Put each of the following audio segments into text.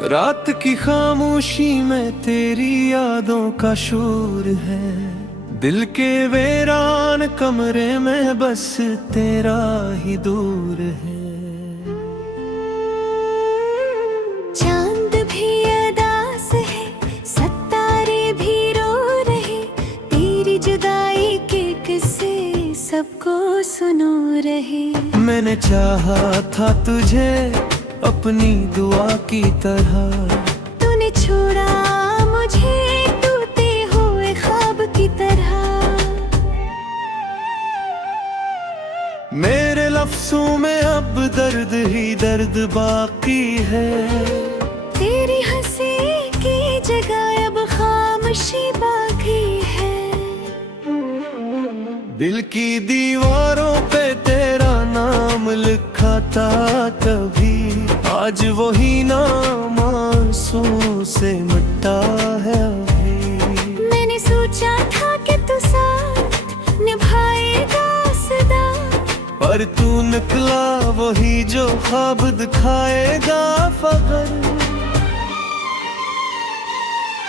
रात की खामोशी में तेरी यादों का शोर है। दिल के वीरान कमरे में बस तेरा ही दूर है। चांद भी अदास है, सितारे भी रो रहे, तेरी जुदाई के किस्से सबको सुनो रहे। मैंने चाहा था तुझे अपनी दुआ की तरह, तूने छोड़ा मुझे टूटे हुए ख्वाब की तरह। मेरे लफ्जों में अब दर्द ही दर्द बाकी है। तेरी हंसी की जगह अब खामोशी बाकी है। दिल की दीवारों पे तेरा नाम लिखा था तभी, आज वही नाम आंसुओं से मिटा है अभी। मैंने सोचा था कि तू साथ निभाएगा सदा, पर तू निकला वही जो ख्वाब दिखाएगा फकर।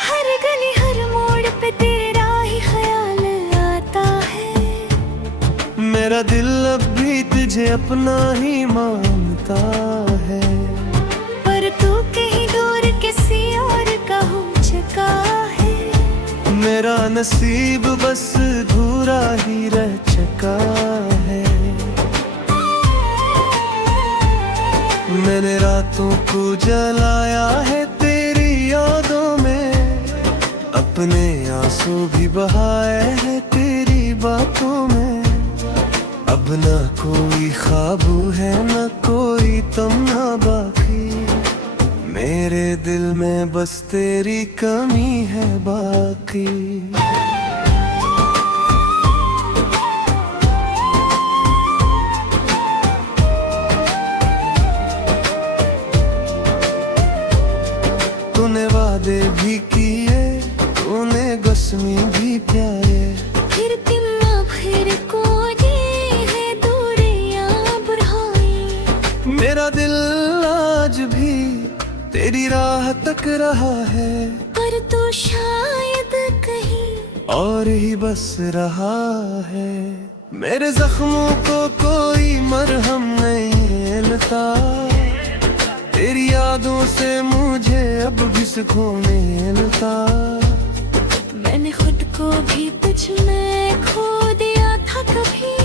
हर गली हर मोड़ पे तेरा ही ख्याल आता है। मेरा दिल अब भी तुझे अपना ही मानता है, पर तू कहीं दूर किसी और का हो चुका है। मेरा नसीब बस अधूरा ही रह चुका है। मैंने रातों को जलाया है तेरी यादों में, अपने आंसू भी बहाए हैं तेरी बातों में। अब ना कोई ख्वाब है ना कोई तमन्ना बाकी, मेरे दिल में बस तेरी कमी है बाकी। तूने वादे भी किए, तूने कसमें भी प्यारे, फिर तुम आखिर को ये है दूरियां बढ़ाई। मेरा दिल आज भी तेरी राह तक रहा है, पर तू शायद कहीं और ही बस रहा है। मेरे जख्मों को कोई मरहम नहीं मिलता, तेरी यादों से मुझे अब भी सुकून मिलता। मैंने खुद को भी तुझ में खो दिया था कभी,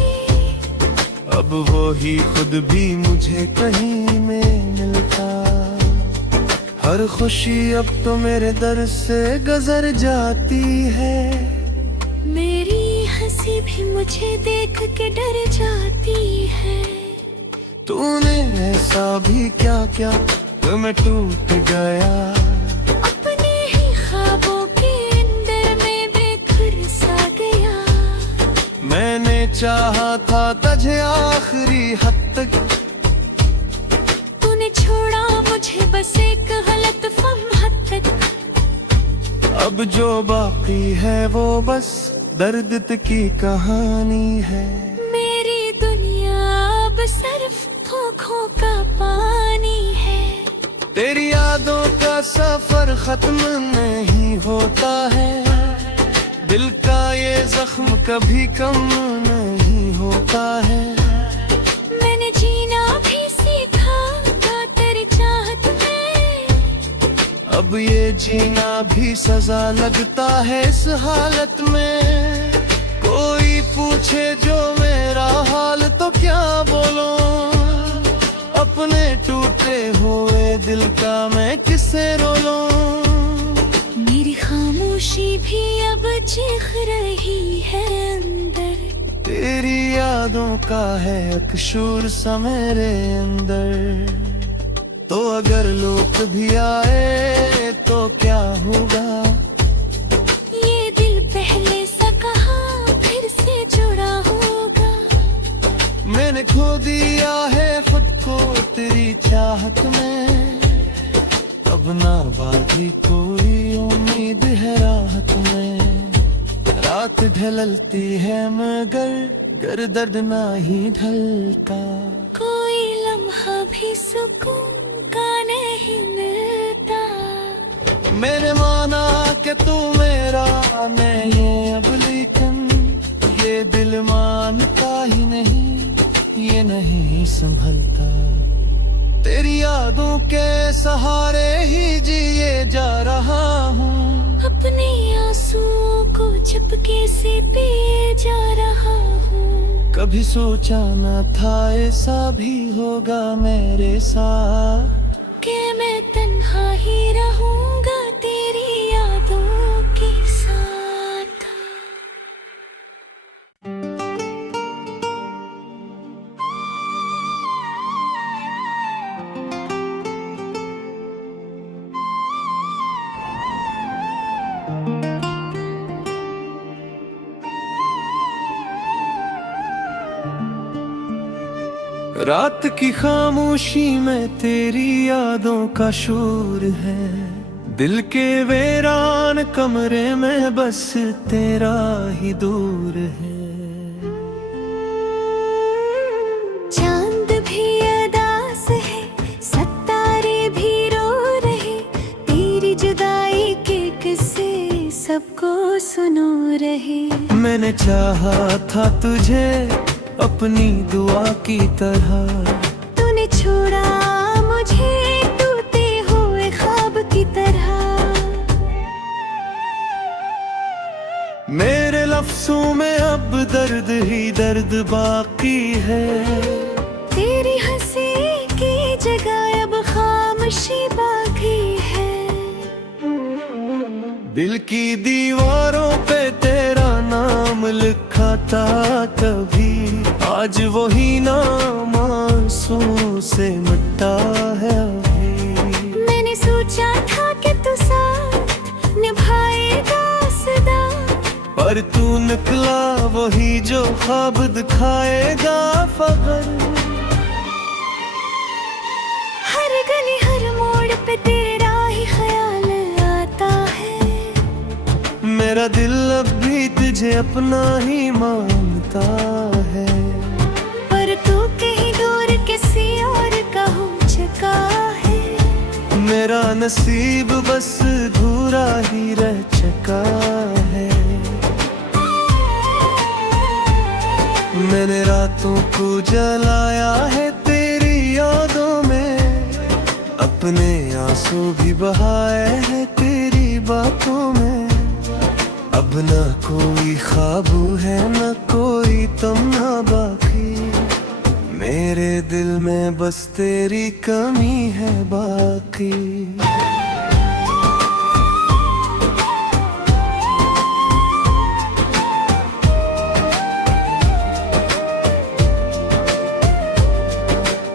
अब वो ही खुद भी मुझे कहीं में मिलता। हर खुशी अब तो मेरे दर से गुजर जाती है, मेरी हंसी भी मुझे देख के डर जाती है। तूने ऐसा भी क्या क्या तो मैं टूट गया, अपने ही ख्वाबों के अंदर में बेखुद सा गया। मैंने चाहा था तुझे आखिरी हद तक, तूने छोड़ा मुझे बस एक गलत फहम तक। अब जो बाकी है वो बस दर्द की कहानी है। मेरी दुनिया अब सिर्फ धोखों का पानी है। तेरी यादों का सफर खत्म नहीं होता है, दिल का ये जख्म कभी कम नहीं होता है। मैंने जीना भी सीखा था तेरी चाहत में, अब ये जीना भी सजा लगता है इस हालत में। कोई पूछे जो मेरा हाल तो क्या बोलूं, अपने टूटे हुए दिल का मैं किसे रोलूं। मेरी खामोशी भी अब चीख रही है अंदर, तेरी यादों का है एक शोर सा मेरे अंदर। तो अगर लोग भी आए तो क्या होगा, ये दिल पहले सा कहाँ फिर से जुड़ा होगा। मैंने खो दिया है खुद को तेरी चाहत में, अब ना बाकी कोई उम्मीद है राहत में। रात ढलती है मगर दर्द ना ही ढलता, कोई लम्हा भी सुकून का नहीं मिलता। तू मेरा मैं ये अब, लेकिन ये दिल मानता ही नहीं, ये नहीं संभलता। तेरी यादों के सहारे ही जिए जा रहा हूँ, अपने आंसुओं को चुपके से पिए जा रहा हूँ। कभी सोचा न था ऐसा भी होगा मेरे साथ, कि मैं तन्हा ही रहूंगा तेरी यादों के साथ। रात की खामोशी में तेरी यादों का शोर है, दिल के वीरान कमरे में बस तेरा ही दूर है। चांद भी अदास है, सितारे भी रो रहे, तेरी जुदाई के किस्से सबको सुनो रहे। मैंने चाहा था तुझे अपनी दुआ की तरह, तूने छोड़ा मुझे टूटे हुए ख्वाब की तरह। मेरे लफ्जों में अब दर्द ही दर्द बाकी है, तेरी हंसी की जगह अब खामोशी बाकी है। दिल की दीवारों पे तेरा नाम लिखा था तभी, आज वही नाम आंसू से मिटा है अभी। मैंने सोचा था कि तू साथ निभाएगा सदा, पर तू निकला वही जो ख्वाब दिखाएगा फकर। हर गली हर मोड़ पे तेरा ही ख्याल आता है, मेरा दिल अब भी तुझे अपना ही मानता है। पर तू कहीं दूर किसी और का हो चुका है, मेरा नसीब बस अधूरा ही रह चुका है। मैंने रातों को जलाया है तेरी यादों में, अपने आंसू भी बहाए हैं तेरी बातों में। अब ना कोई ख्वाब है न कोई तमन्ना बाकी, मेरे दिल में बस तेरी कमी है बाकी।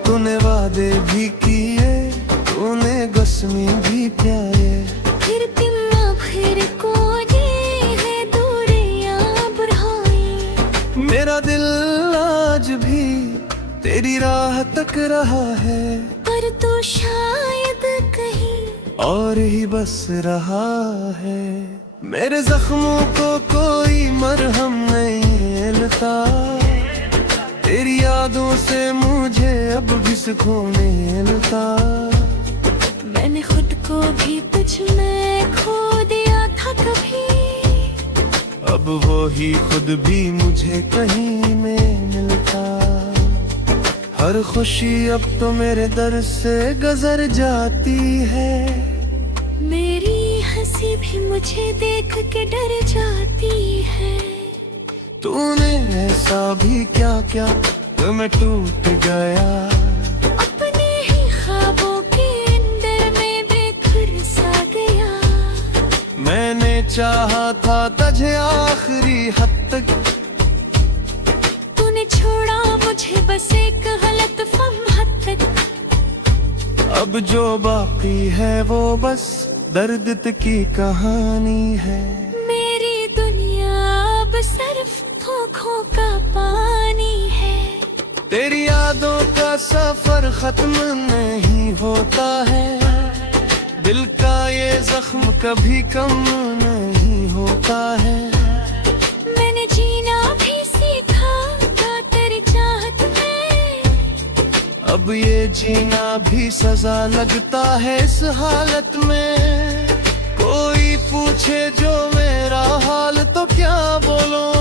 तूने वादे भी किए, तूने कसमें भी प्यारे, फिर तिम्मा फिर को ये है दूरियां बढ़ाई। मेरा दिल आज भी तेरी राह तक रहा है, पर तू शायद कहीं और ही बस रहा है। मेरे जख्मों को कोई मरहम नहीं मिलता, तेरी यादों से मुझे अब भी सुकून मिलता। मैंने खुद को भी तुझ में खो दिया था कभी, अब वो ही खुद भी मुझे कहीं में मिलता। हर खुशी अब तो मेरे दर से गुजर जाती है, मेरी हंसी भी मुझे देख के डर जाती है। तूने ऐसा भी क्या क्या तो मैं टूट गया, अपने ही ख्वाबों के अंदर में बेखुद सा गया। मैंने चाहा था तुझे आखिरी हद तक, तूने छोड़ा मुझे बस एक गलत फहम तक। अब जो बाकी है वो बस दर्द की कहानी है। मेरी दुनिया अब सिर्फ धोखों का पानी है, तेरी यादों का सफर खत्म नहीं होता है, दिल का ये जख्म कभी कम नहीं होता है। मैंने जीना भी सीखा था तेरी चाहत में, अब ये जीना भी सजा लगता है इस हालत में। कोई पूछे जो मेरा हाल तो क्या बोलूं,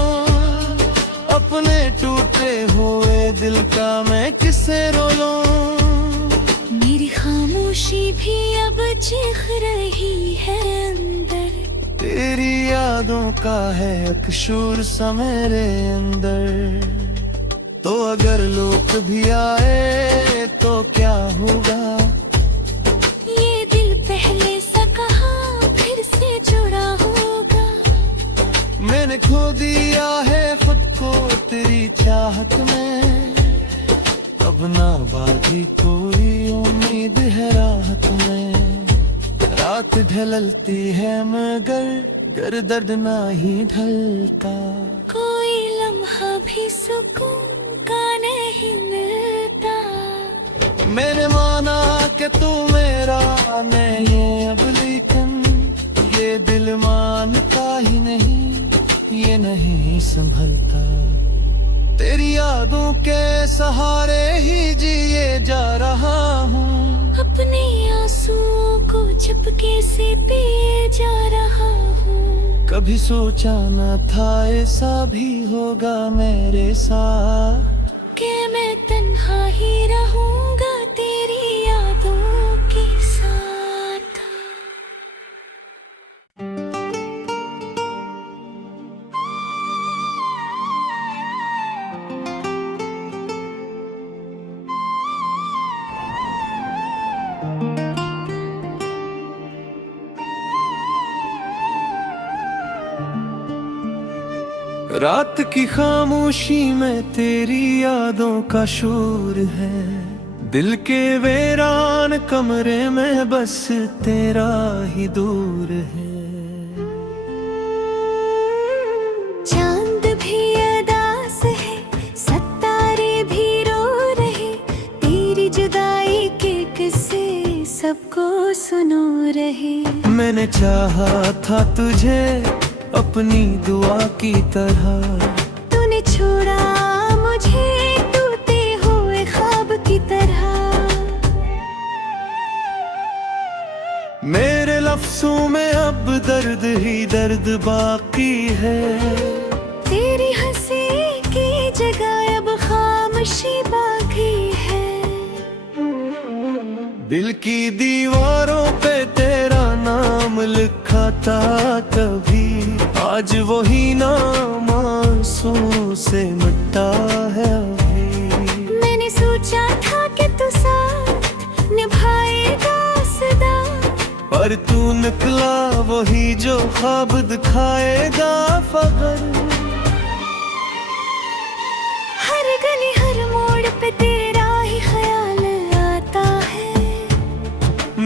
अपने टूटे हुए दिल का मैं किसे रोलूं। मेरी खामोशी भी अब चीख रही है अंदर, तेरी यादों का है अकशूर सा मेरे अंदर। तो अगर लोग भी आए तो क्या होगा, ये दिल पहले सा कहाँ फिर से जुड़ा होगा। मैंने खो दिया है खुद को तेरी चाहत में, अब ना बाकी कोई उम्मीद है राहत में। रात ढलती है मगर दर्द ना ही ढलता, कोई लम्हा भी सुकून का नहीं मिलता। मैंने माना कि तू मेरा नहीं अब, लेकिन ये दिल मानता ही नहीं, ये नहीं संभलता। तेरी यादों के सहारे ही जिए जा रहा हूँ, अपने आंसुओं को चुपके से पिए जा रहा हूँ। कभी सोचा न था ऐसा भी होगा मेरे साथ, कि मैं तन्हा ही रहूंगा तेरी यादों के साथ। रात की खामोशी में तेरी यादों का शोर है, दिल के वीरान कमरे में बस तेरा ही दूर है। चांद भी अदास है, सितारे भी रो रहे, तेरी जुदाई के किस्से सबको सुनो रहे। मैंने चाहा था तुझे अपनी दुआ की तरह, तूने छोड़ा मुझे टूटे हुए ख्वाब की तरह। मेरे लफ्जों में अब दर्द ही दर्द बाकी है, तेरी हंसी की जगह अब खामोशी बाकी है। दिल की दीवारों पे तेरा नाम लिखा था कभी, आज वही नाम आंसू से मिटा है अभी। मैंने सोचा था कि तू साथ निभाएगा सदा, पर तू निकला वही जो ख्वाब दिखाएगा फगर। हर गली हर मोड़ पे तेरा ही ख्याल आता है,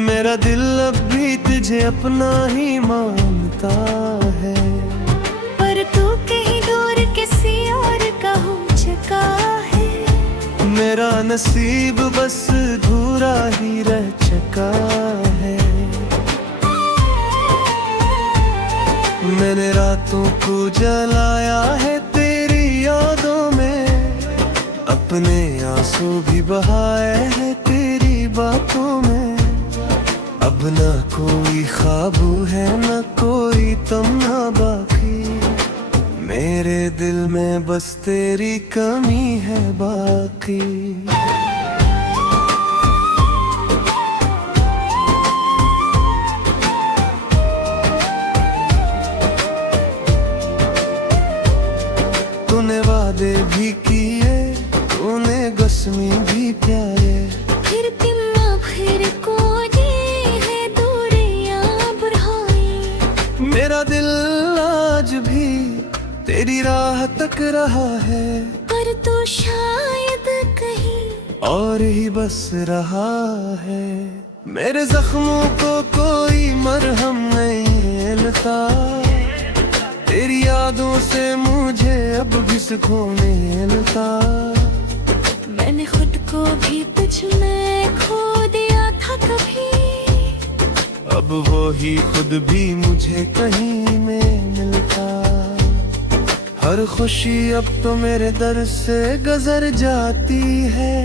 मेरा दिल अब भी तुझे अपना ही मानता है। पर तू कहीं दूर किसी और का हो चुका है, मेरा नसीब बस अधूरा ही रह चुका है। मैंने रातों को जलाया है तेरी यादों में, अपने आंसू भी बहाए हैं तेरी बातों में। अब ना कोई ख्वाब है न कोई तमन्ना बाकी, मेरे दिल में बस तेरी कमी है बाकी। तूने वादे भी किए, तूने कसमें भी प्यारे, फिर तिम्मा फिर को है दूरियां बढ़ाई। मेरा दिल आज भी तेरी राह तक रहा है, पर तू शायद कहीं और ही बस रहा है। मेरे जख्मों को कोई मरहम नहीं मिलता, तेरी यादों से मुझे अब भी सुकून मिलता। मैंने खुद को भी तुझ में खो दिया था कभी, अब वो ही खुद भी मुझे कहीं में मिलता। हर खुशी अब तो मेरे दर से गुजर जाती है,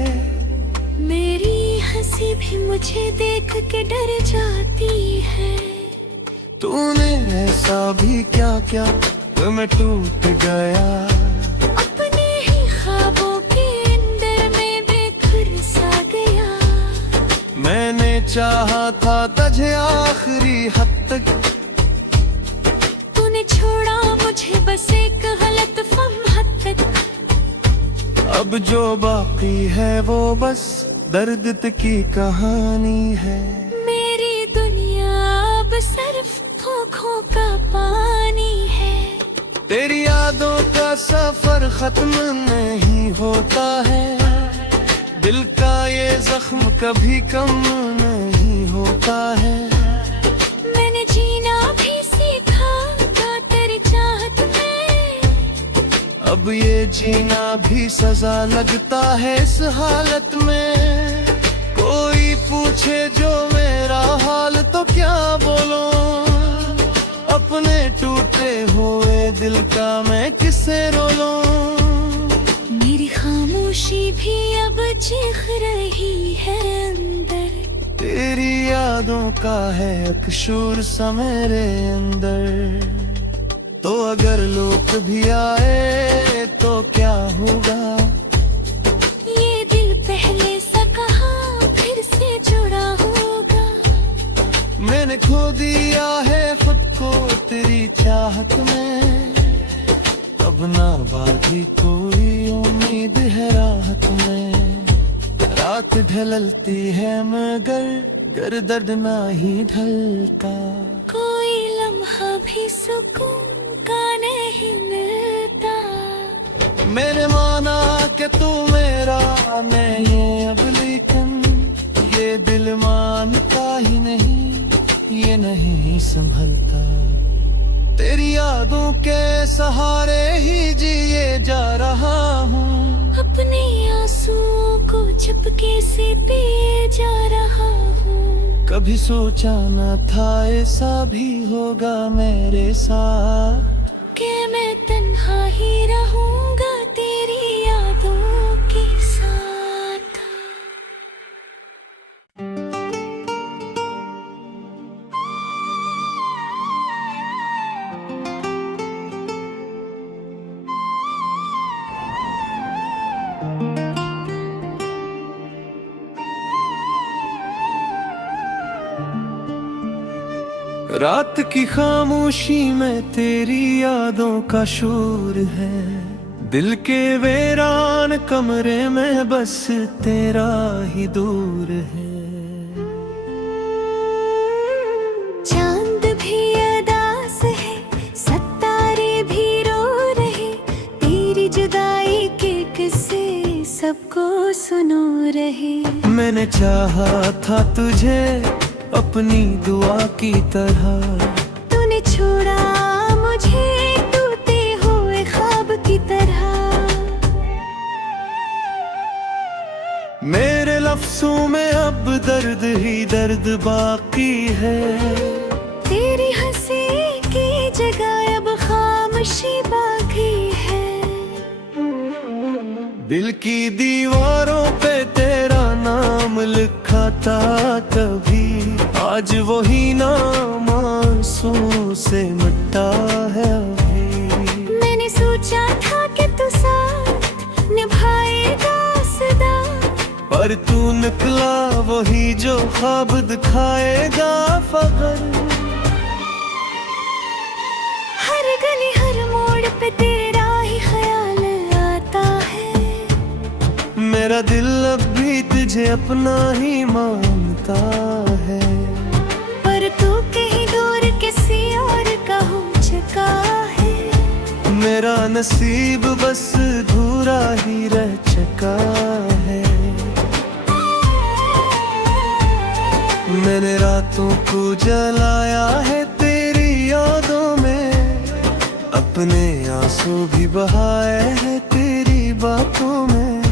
मेरी हंसी भी मुझे देख के डर जाती है। तूने ऐसा भी क्या क्या तो मैं टूट गया। अपने ही ख्वाबों के अंदर में बेखुद सा गया। मैंने चाहा था तुझे आखिरी हद तक, तूने छोड़ा मुझे बस एक गलत फहम तक। अब जो बाकी है वो बस दर्द की कहानी है। मेरी दुनिया अब सिर्फ धोखों का पानी है। तेरी यादों का सफर खत्म नहीं होता है, दिल का ये जख्म कभी कम नहीं होता है। मैंने जीना भी सीखा था तेरी चाहत में, अब ये जीना भी सजा लगता है इस हालत में। कोई पूछे जो मेरा हाल तो क्या बोलूं, अपने टूटे हुए दिल का मैं किसे रोलूं। मेरी खामोशी भी अब चीख रही है अंदर। तेरी यादों का है अकशूर सा मेरे अंदर। तो अगर लोग भी आए तो क्या होगा, ये दिल पहले सा कहाँ फिर से जुड़ा होगा। मैंने खो दिया है खुद को तेरी चाहत में, अब ना बाकी कोई उम्मीद है राहत में। रात ढलती है मगर दर्द ना ही ढलता। कोई लम्हा भी सुकून का नहीं मिलता। मैंने माना कि तू मेरा नहीं अब, लेकिन ये दिल मानता ही नहीं, ये नहीं संभलता। तेरी यादों के सहारे ही जिए जा रहा हूँ, अपने आंसुओं को चुपके से पिए जा रहा हूँ। कभी सोचा न था ऐसा भी होगा मेरे साथ, कि मैं तन्हा ही रहूंगा तेरी यादों के साथ। रात की खामोशी में तेरी यादों का शोर है। दिल के वीरान कमरे में बस तेरा ही दूर है। चांद भी अदास है, सितारे भी रो रहे, तेरी जुदाई के किस्से सबको सुनो रहे। मैंने चाहा था तुझे अपनी दुआ की तरह, तूने छोड़ा मुझे टूटे हुए ख्वाब की तरह। मेरे लफ्जों में अब दर्द ही दर्द बाकी है। तेरी हंसी की जगह अब खामोशी बाकी है। दिल की दीवारों पे तेरा नाम लिखा था कभी, आज वही नाम आंसू से मिटा है अभी। मैंने सोचा था कि तू साथ निभाएगा सदा, पर तू निकला वही जो ख्वाब दिखाएगा फकर। हर गली हर मोड़ पे तेरा ही ख्याल आता है। मेरा दिल अब भी तुझे अपना ही मानता है, पर तू कहीं दूर किसी और का हो चुका है। मेरा नसीब बस अधूरा ही रह चुका है। मैंने रातों को जलाया है तेरी यादों में, अपने आंसू भी बहाए हैं तेरी बातों में।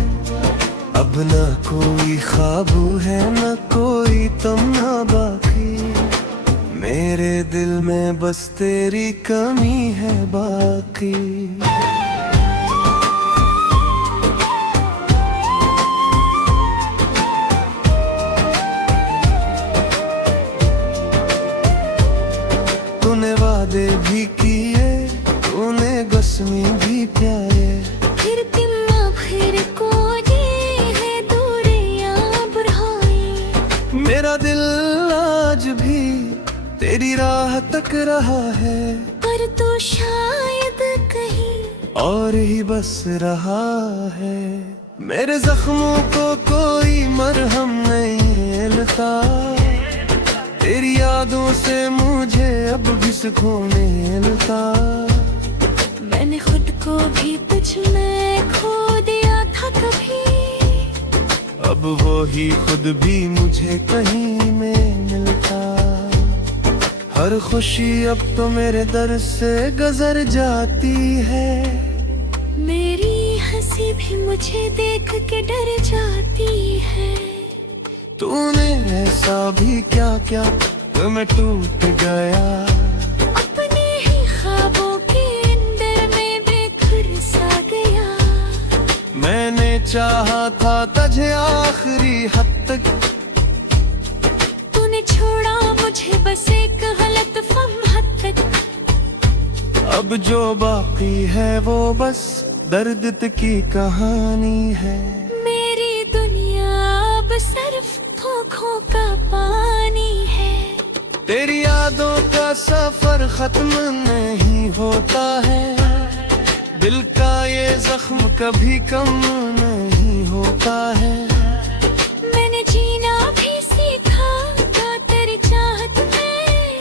अब ना कोई ख्वाब है ना कोई तमन्ना बाकी, मेरे दिल में बस तेरी कमी है बाकी। मेरा दिल आज भी तेरी राह तक रहा है, पर तू शायद कहीं और ही बस रहा है। मेरे जख्मों को कोई मरहम नहीं मिलता, तेरी यादों से मुझे अब भी सुकून मिलता। मैंने खुद को भी तुझ में खो दिया था कभी, अब वो ही खुद भी मुझे कहीं में मिलता। हर खुशी अब तो मेरे दर से गुजर जाती है, मेरी हंसी भी मुझे देख के डर जाती है। तूने ऐसा भी क्या क्या तो मैं टूट गया, अपने ही ख्वाबों के अंदर में बेखुद सा गया। मैंने चाहा था तुझे आखिरी हद तक, तूने छोड़ा मुझे बस एक गलत फहम तक। अब जो बाकी है वो बस दर्द की कहानी है। मेरी दुनिया अब सिर्फ खोखों का पानी है। तेरी यादों का सफर खत्म नहीं होता है, दिल का ये जख्म कभी कम नहीं होता है। मैंने जीना भी सीखा था तेरी चाहत में,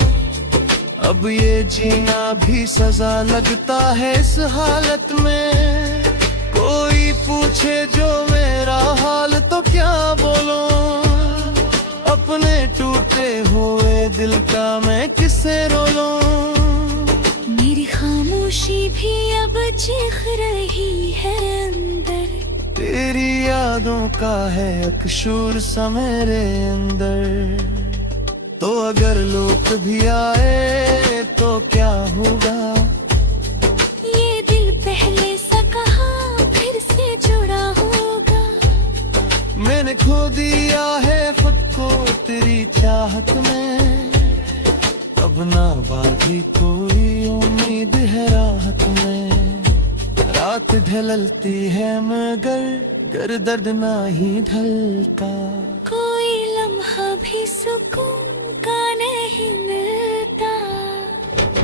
अब ये जीना भी सजा लगता है इस हालत में। कोई पूछे जो मेरा हाल तो क्या बोलूं, अपने टूटे हुए दिल का मैं किसे रोलूं। मेरी खामोशी भी अब चीख रही है अंदर, तेरी यादों का है अकशूर सा मेरे अंदर। तो अगर लोग भी आए तो क्या होगा, ये दिल पहले सा कहाँ फिर से जुड़ा होगा। मैंने खो दिया है खुद को तेरी चाहत में, अब ना बाकी कोई उम्मीद है राहत में। रात ढलती है मगर दर्द ना ही ढलता, कोई लम्हा भी सुकून का नहीं मिलता।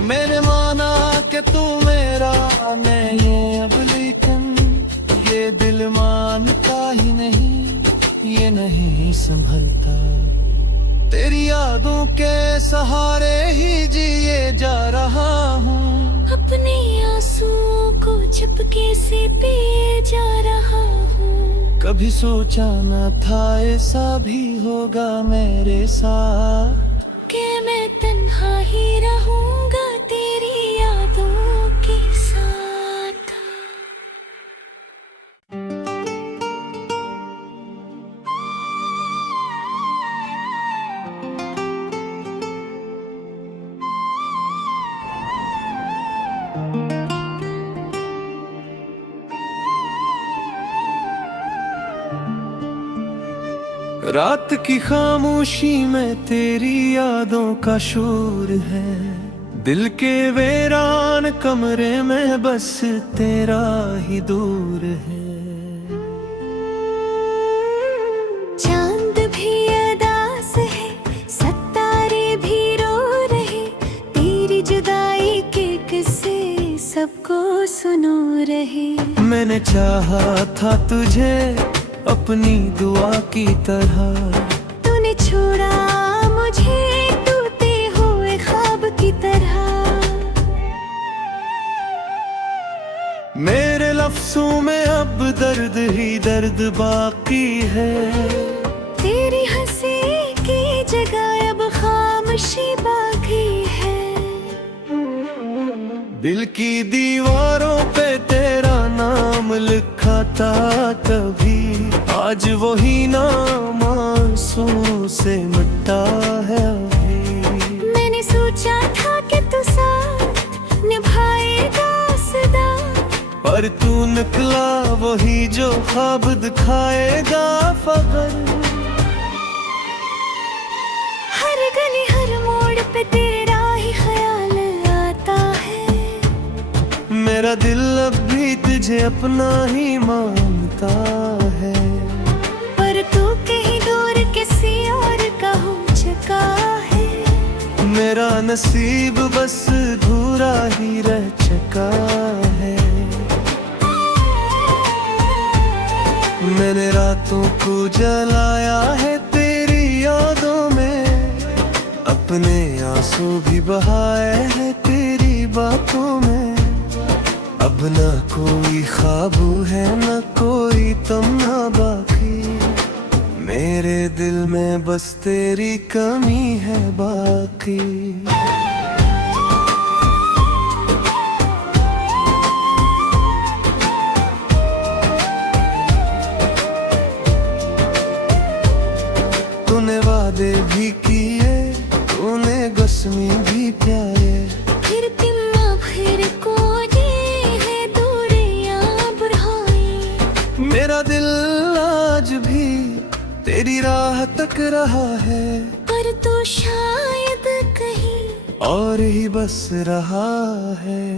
मैंने माना कि तू मेरा नहीं अब, लेकिन ये दिल मानता ही नहीं, ये नहीं संभलता। तेरी यादों के सहारे ही जिए जा रहा हूँ, अपने आंसुओं को चुपके से पिए जा रहा हूँ। कभी सोचा न था ऐसा भी होगा मेरे साथ, कि मैं तन्हा ही रहूंगा तेरी यादों के साथ। रात की खामोशी में तेरी यादों का शोर है, दिल के वीरान कमरे में बस तेरा ही दूर है। चांद भी अदास है, सितारे भी रो रहे, तेरी जुदाई के किस्से सबको सुनो रहे। मैंने चाहा था तुझे अपनी दुआ की तरह, तूने छोड़ा मुझे टूटे हुए ख्वाब की तरह। मेरे लफ्जों में अब दर्द ही दर्द बाकी है, तेरी हंसी की जगह अब खामोशी बाकी है। दिल की दीवारों पे तेरा नाम लिखा था कभी, आज वही नाम आंसू से मिटा है अभी। मैंने सोचा था कि तू साथ निभाएगा सदा, पर तू निकला वही जो ख्वाब दिखाएगा फकर। हर गली हर मोड़ पे तेरा ही ख्याल आता है, मेरा दिल अब भी तुझे अपना ही मानता है। पर तू कहीं दूर किसी और का नसीब बस धूरा ही रह चुका है। मैंने रातों को जलाया है तेरी यादों में, अपने आंसू भी बहाए हैं तेरी बातों में। अब ना कोई ख्वाब है न कोई तमन्ना बाकी, मेरे दिल में बस तेरी कमी है बाकी। तूने वादे भी किए, तूने कसमें भी प्यारे, फिर तिम्मा फिर को है दूरियां बढ़ाई। मेरा दिल आज भी तेरी राह तक रहा है, पर तू शायद कहीं और ही बस रहा है।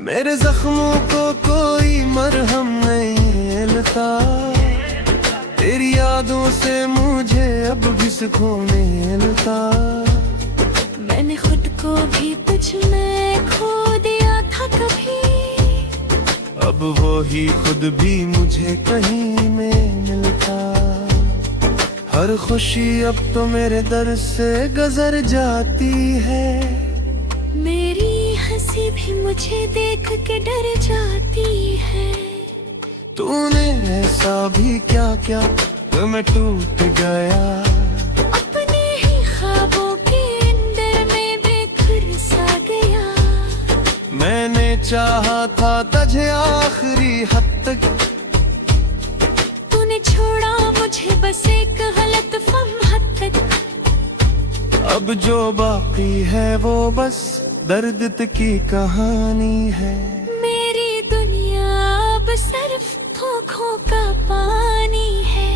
मेरे जख्मों को कोई मरहम नहीं मिलता, तेरी यादों से मुझे अब भी सुकून मिलता। मैंने खुद को भी तुझ में खो दिया था कभी, अब वो ही खुद भी मुझे कहीं में मिलता। हर खुशी अब तो मेरे दर से गुजर जाती है, मेरी हंसी भी मुझे देख के डर जाती है। तूने ऐसा भी क्या क्या तो मैं टूट गया, अपने ही ख्वाबों के अंदर में बेखुर सा गया। मैंने चाहा था तुझे आखिरी हद तक, तूने छोड़ा मुझे बस एक गलत फहम तक। अब जो बाकी है वो बस दर्द की कहानी है। मेरी दुनिया अब सिर्फ धोखों का पानी है।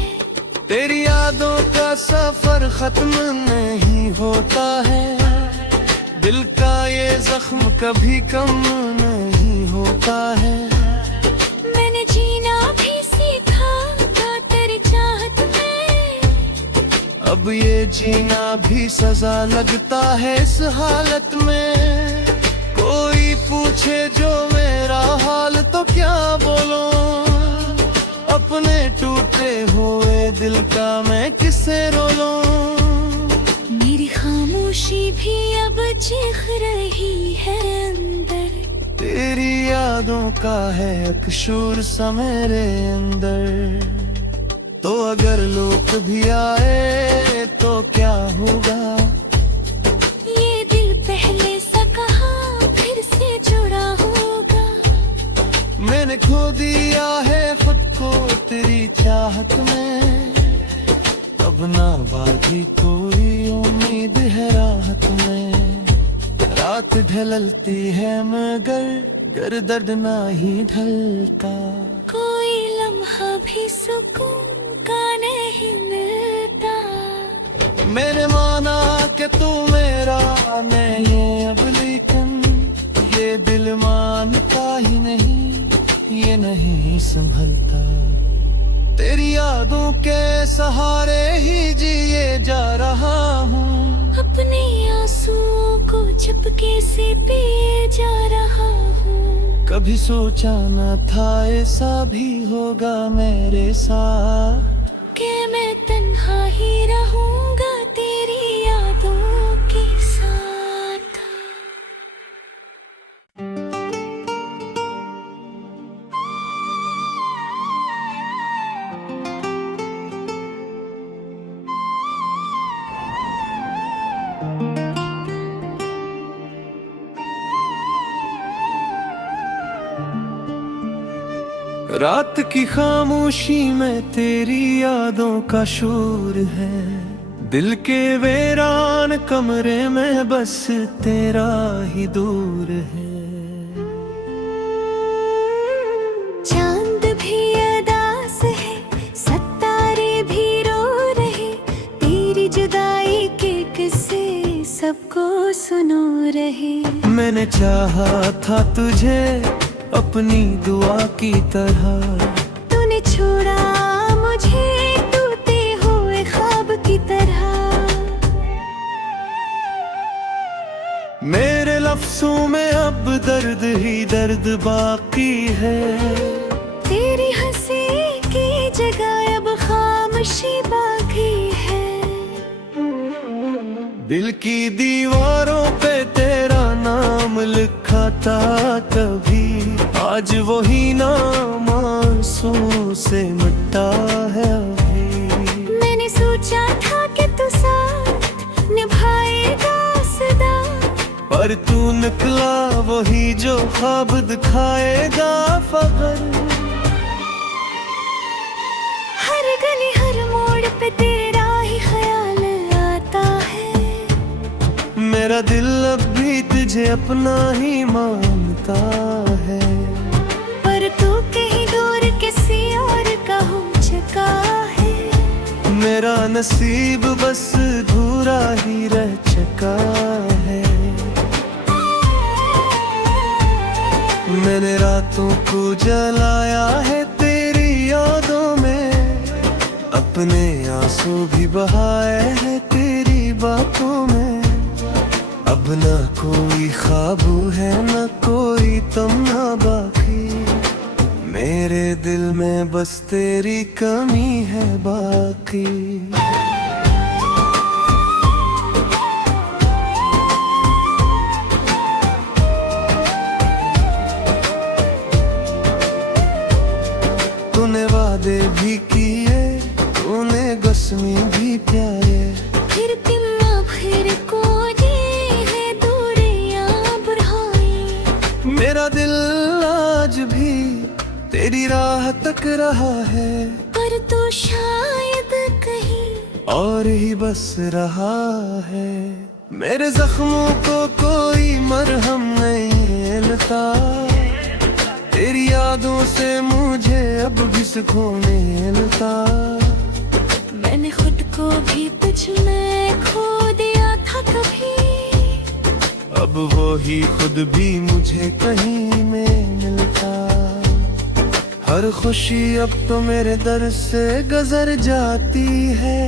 तेरी यादों का सफर खत्म नहीं होता है, दिल का ये जख्म कभी कम नहीं होता है। मैंने जीना भी सीखा था तेरी चाहत में, अब ये जीना भी सजा लगता है इस हालत में। कोई पूछे जो मेरा हाल तो क्या बोलूं, अपने टूटे हुए दिल का मैं किसे रोलूं। मेरी खामोशी भी अब चीख रही है अंदर, तेरी यादों का है एक शोर सा मेरे अंदर। तो अगर लोग भी आए तो क्या होगा, ये दिल पहले सा कहाँ फिर से जुड़ा होगा। मैंने खो दिया है खुद को तेरी चाहत में, अब ना बाकी कोई उम्मीद है राहत में। रात ढलती है मगर गर दर्द ना ही ढलता, कोई लम्हा भी सुकून का नहीं मिलता। मैंने माना कि तू मेरा नहीं अब, लेकिन ये दिल मानता ही नहीं, ये नहीं संभलता। तेरी यादों के सहारे ही जिए जा रहा हूँ, अपने आंसुओं को चुपके से पिए जा रहा हूँ। कभी सोचा न था ऐसा भी होगा मेरे साथ, कि मैं तन्हा ही रहूंगा तेरी यादों के साथ। रात की खामोशी में तेरी यादों का शोर है, दिल के वीरान कमरे में बस तेरा ही दूर है। चांद भी अदास है, सितारे भी रो रहे, तेरी जुदाई के किस्से सबको सुनो रहे। मैंने चाहा था तुझे अपनी दुआ की तरह, तूने छोड़ा मुझे टूटे हुए ख्वाब की तरह। लफ्जों में अब दर्द ही दर्द बाकी है। तेरी हंसी की जगह अब खामोशी बाकी है। दिल की दीवारों पे तेरा नाम लिखा था कभी, आज वही नाम आंसू से मिटा है अभी। मैंने सोचा था कि तू साथ निभाएगा सदा, पर तू निकला वही जो ख्वाब दिखाएगा फकर। हर गली हर मोड़ पे तेरा ही ख्याल आता है। मेरा दिल अब भी तुझे अपना ही मानता है, पर तू कहीं दूर किसी और का हो चुका है। मेरा नसीब बस अधूरा ही रह चुका है। मैंने रातों को जलाया है तेरी यादों में, अपने आंसू भी बहाए हैं तेरी बातों में। अब ना कोई ख्वाबू है ना कोई तमन्ना बाकी, मेरे दिल में बस तेरी कमी है बाकी। तूने वादे भी किए, तूने कसमें भी प्यारे, फिर तिम्मा फिर को है दूरियां बढ़ाई। मेरा दिल आज भी तेरी राह तक रहा है, पर तू शायद कहीं और ही बस रहा है। मेरे जख्मों को कोई मरहम नहीं मिलता, तेरी यादों से मुझे अब भी सुकून मिलता। मैंने खुद को भी तुझ में खो दिया था कभी, अब वो ही खुद भी मुझे कहीं में मिलता। हर खुशी अब तो मेरे दर से गुजर जाती है,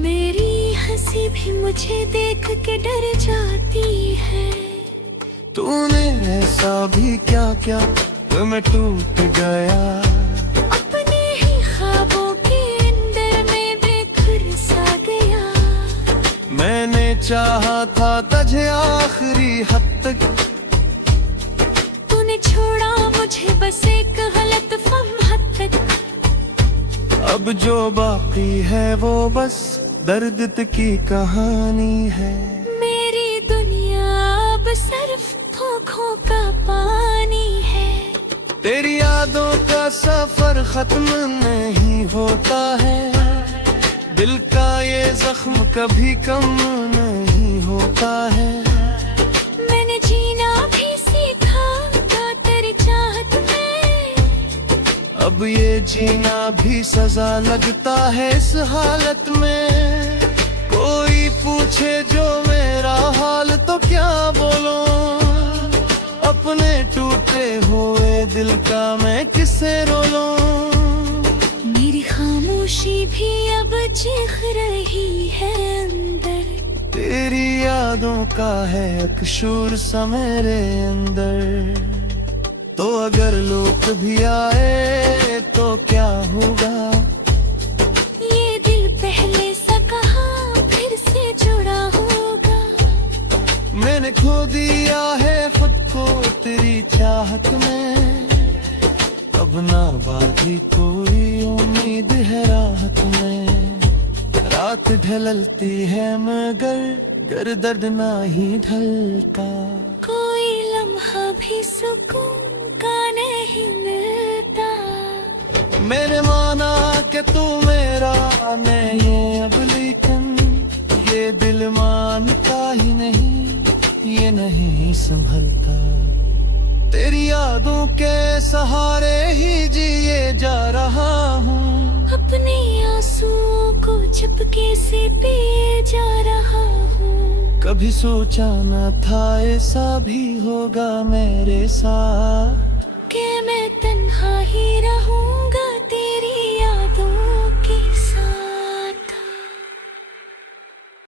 मेरी हंसी भी मुझे देख के डर जाती है। तूने ऐसा भी क्या क्या तो मैं टूट गया, अपने ही ख्वाबों के अंदर में बेखुर सा गया। मैंने चाहा था तुझे आखिरी हद तक, तूने छोड़ा मुझे बस एक गलत फहम तक। अब जो बाकी है वो बस दर्द की कहानी है। मेरी दुनिया अब सिर्फ धोखों का पानी है। तेरी यादों का सफर खत्म नहीं होता है, दिल का ये जख्म कभी कम नहीं होता है। मैंने जीना भी सीखा था तेरी चाहत में, अब ये जीना भी सजा लगता है इस हालत में। कोई पूछे जो मेरा हाल तो क्या बोलूं, अपने टूटे हुए दिल का मैं किसे रोलूं। मेरी खामोशी भी अब चीख रही है अंदर, तेरी यादों का है एक शूर सा मेरे अंदर। तो अगर लोग भी आए तो क्या होगा, ये दिल पहले सा कहाँ फिर से जुड़ा होगा। मैंने खो दिया है खुद को तेरी चाहत में, अब ना बाकी कोई उम्मीद है राहत में। रात ढलती है मगर गर दर्द ना ही ढलता, कोई लम्हा भी सुकून का नहीं मिलता। मैंने माना कि तू मेरा नहीं अब, लेकिन ये दिल मानता ही नहीं, ये नहीं संभलता। तेरी यादों के सहारे ही जिए जा रहा हूँ, अपने आंसुओं को चुपके से पिए जा रहा हूँ। कभी सोचा न था ऐसा भी होगा मेरे साथ।